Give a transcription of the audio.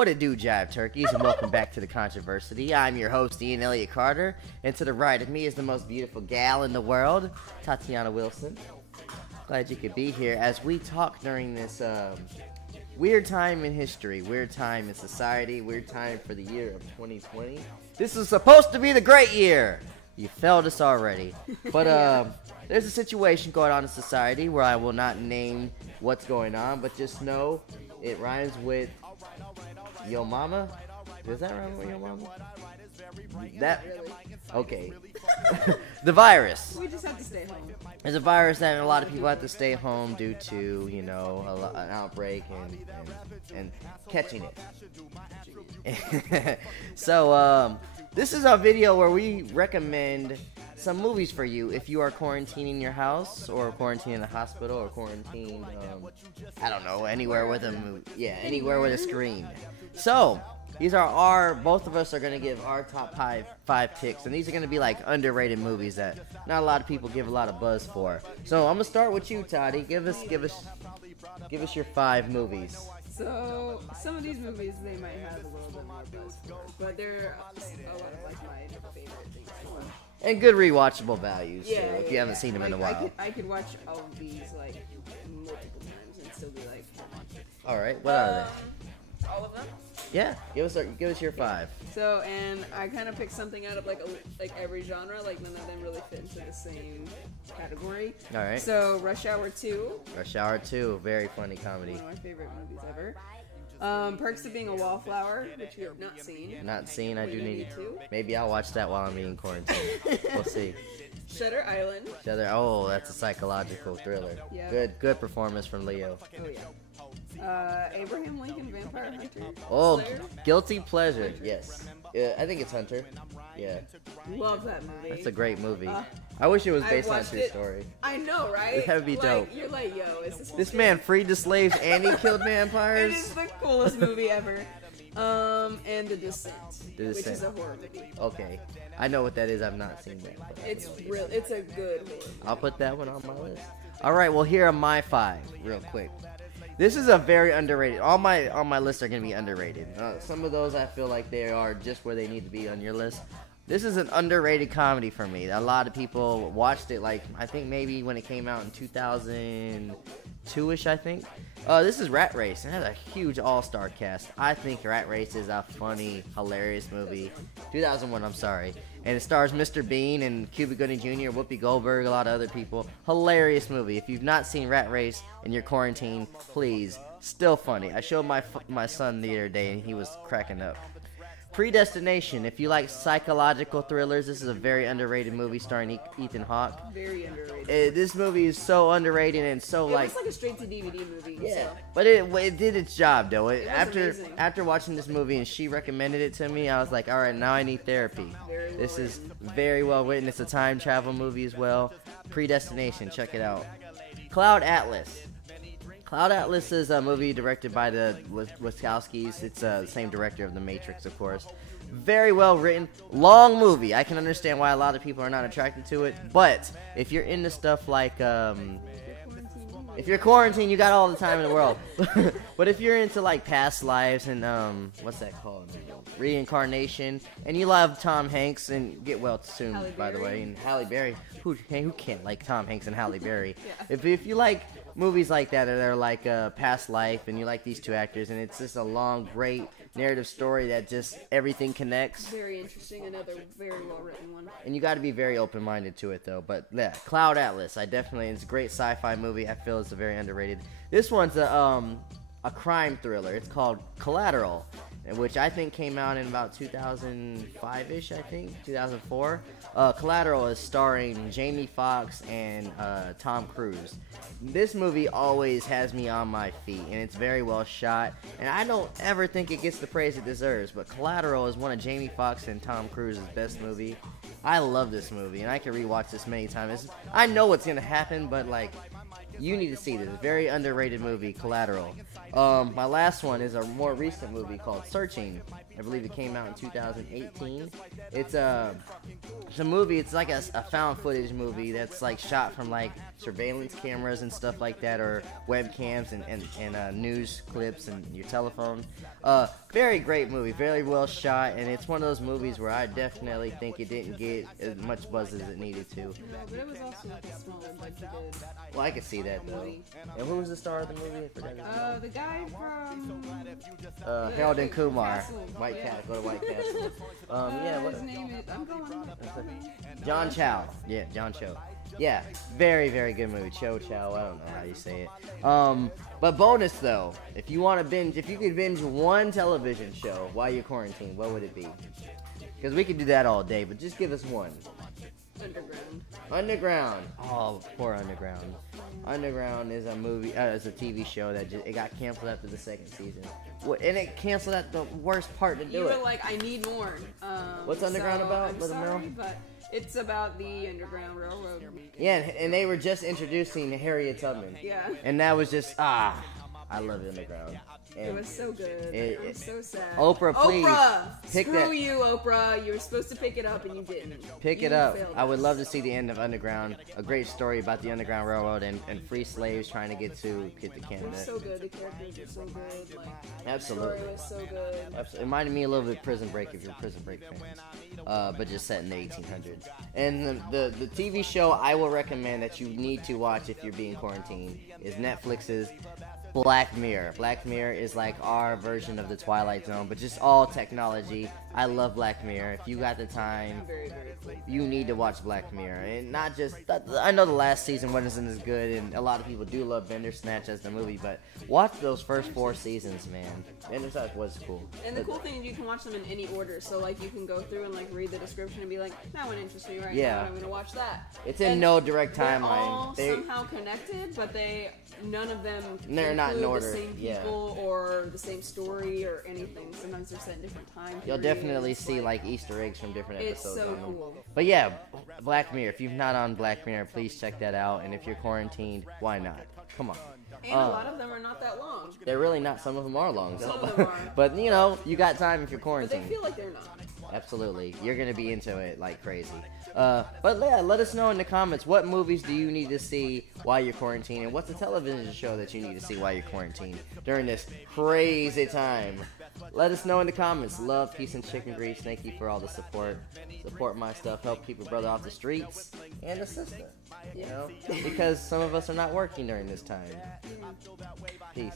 What it do, Jive Turkeys, and welcome back to the Controversy. I'm your host, Ian Elliott-Carter, and to the right of me is the most beautiful gal in the world, Tatiana Wilson. Glad you could be here as we talk during this weird time in history, weird time in society, weird time for the year of 2020. This is supposed to be the great year. You failed us already. But there's a situation going on in society where I will not name what's going on, but just know it rhymes with Yo Mama. Does that rhyme with Yo Mama? That okay. The virus. We just have to stay home. There's a virus that a lot of people have to stay home due to, you know, an outbreak and catching it. So this is a video where we recommend some movies for you if you are quarantining in your house or quarantining in a hospital or quarantined, I don't know, anywhere with a anywhere with a screen. So these are both of us are going to give our top five picks, and these are going to be like underrated movies that not a lot of people give a lot of buzz for. So I'm going to start with you, Toddy. Give us your 5 movies. So some of these movies they might have a little bit more buzz for, but they're a lot of like my favorite things. And good rewatchable values, too, if you haven't seen them in a while. I could watch all of these like multiple times and still be like. All right, what are they? All of them. Yeah, give us your 5. So, and I kind of picked something out of like every genre. Like none of them really fit into the same category. All right. So Rush Hour 2. Rush Hour 2, very funny comedy. One of my favorite movies ever. Perks of Being a Wallflower, which we have not seen. Not seen. I do need to. Maybe I'll watch that while I'm being quarantined. We'll see. Shutter Island. Oh, that's a psychological thriller. Yeah. Good performance from Leo. Oh yeah. Abraham Lincoln Vampire Hunter. Oh, Slayer? Guilty Pleasure. Yes. I think it's Hunter. Yeah. Love that movie. That's a great movie. I wish it was based on a true story. I know, right? That would be dope. You're like, yo, is this man freed the slaves and he killed vampires? It is the coolest movie ever. And The Descent, which is a horror movie. Okay. I know what that is. I've not seen that. It's a good horror movie. I'll put that one on my list. All right, well, here are my 5 real quick. This is a very underrated. All my lists are going to be underrated. Some of those I feel like they are just where they need to be on your list. This is an underrated comedy for me. A lot of people watched it, like, I think maybe when it came out in 2002-ish, I think. This is Rat Race. It has a huge all-star cast. I think Rat Race is a funny, hilarious movie. 2001, I'm sorry. And it stars Mr. Bean and Cuba Gooding Jr., Whoopi Goldberg, a lot of other people. Hilarious movie. If you've not seen Rat Race and you're quarantined, please. Still funny. I showed my son the other day and he was cracking up. Predestination. If you like psychological thrillers, this is a very underrated movie starring Ethan Hawke. Very underrated. This movie is so underrated and so it looks like a straight-to-DVD movie. Yeah, so. but it did its job though. Amazing. After watching this movie and she recommended it to me, I was like, all right, now I need therapy. This is very well written. It's a time travel movie as well. Predestination. Check it out. Cloud Atlas. Cloud Atlas is a movie directed by the Wachowskis. It's the same director of The Matrix, of course. Very well written. Long movie. I can understand why a lot of people are not attracted to it. But if you're into stuff like... if you're quarantined, you got all the time in the world. But if you're into like past lives and what's that called? Reincarnation, and you love Tom Hanks and get well soon, by the way, and Halle Berry. Who can't like Tom Hanks and Halle Berry? Yeah. If you like movies like that are like past life, and you like these two actors, and it's just a long, great narrative story that just everything connects. Very interesting, another very well written one. And you got to be very open minded to it though. But yeah, Cloud Atlas, it's a great sci-fi movie. I feel it's a very underrated. This one's a crime thriller. It's called Collateral, which I think came out in about 2005-ish, I think, 2004. Collateral is starring Jamie Foxx and Tom Cruise. This movie always has me on my feet, and it's very well shot, and I don't ever think it gets the praise it deserves, but Collateral is one of Jamie Foxx and Tom Cruise's best movie. I love this movie, and I can rewatch this many times. I know what's going to happen, but, like, You need to see this. Very underrated movie, Collateral. My last one is a more recent movie called Searching. I believe it came out in 2018. It's a movie. It's like a found footage movie that's like shot from like surveillance cameras and stuff like that, or webcams and news clips and your telephone. Very great movie, very well shot, and it's one of those movies where I definitely think it didn't get as much buzz as it needed to. No, but it was also like a smaller budgeted. Well, I could see that though. Movie. And who was the star of the movie? I forgot his name. The guy from Harold and Kumar. Castle. White Yeah. Cat. Go to White Castle. Yeah. What? His name is. I'm going. John Chow. Yeah, John Cho. Yeah, very, very good movie. Cho. I don't know how you say it. But bonus though, if you want to binge, if you could binge one television show while you're quarantined, what would it be? Because we could do that all day, but just give us one. Underground. Oh, poor Underground. Underground is a movie, is a TV show that it got canceled after the second season. And it canceled at the worst part to do You it. were like, I need more. What's Underground about? I'm Let 'em know. sorry, but it's about the Underground Railroad. Yeah, and they were just introducing Harriet Tubman. Yeah. And that was just, I love Underground. And It was so good. It was so sad. Oprah, please. Pick Screw that. you, Oprah. You were supposed to pick it up and you didn't. Pick it You up. failed I would us. love to see the end of Underground. A great story about the Underground Railroad and free slaves trying to get to It Canada. was so good. The characters were so good. Like, Absolutely. The story was so good. Absolutely. It reminded me a little bit of Prison Break if you're Prison Break fans. But just set in the 1800s. And the TV show I will recommend that you need to watch if you're being quarantined is Netflix's Black Mirror. Black Mirror is like our version of the Twilight Zone, but just all technology. I love Black Mirror. If you got the time, Very, very cool. you need to watch Black Mirror. And not just, I know the last season wasn't as good, and a lot of people do love Bandersnatch as the movie, but watch those first 4 seasons, man. Bandersnatch was cool. And the cool thing is you can watch them in any order. So, like, you can go through and, like, read the description and be like, that one interests me right Yeah. now, and I'm going to watch that. It's in And no direct They're timeline. all somehow connected, but none of them They're not in include order, the same yeah. people or the same story or anything. Sometimes they're set in different time You'll periods. definitely see like Easter eggs from different It's episodes. so on them. cool. But yeah, Black Mirror. If you've not on Black Mirror, please check that out. And if you're quarantined, why not? Come on. And a lot of them are not that long. They're really not. Some of them are long. Some of them are. But you know, you got time if you're But quarantined. they feel like they're not. Absolutely. You're going to be into it like crazy. But yeah, let us know in the comments, what movies do you need to see while you're quarantined, and what's a television show that you need to see while you're quarantined during this crazy time? Let us know in the comments. Love, peace, and chicken grease. Thank you for all the support. Support my stuff. Help keep a brother off the streets and a sister. You know, because some of us are not working during this time. Peace.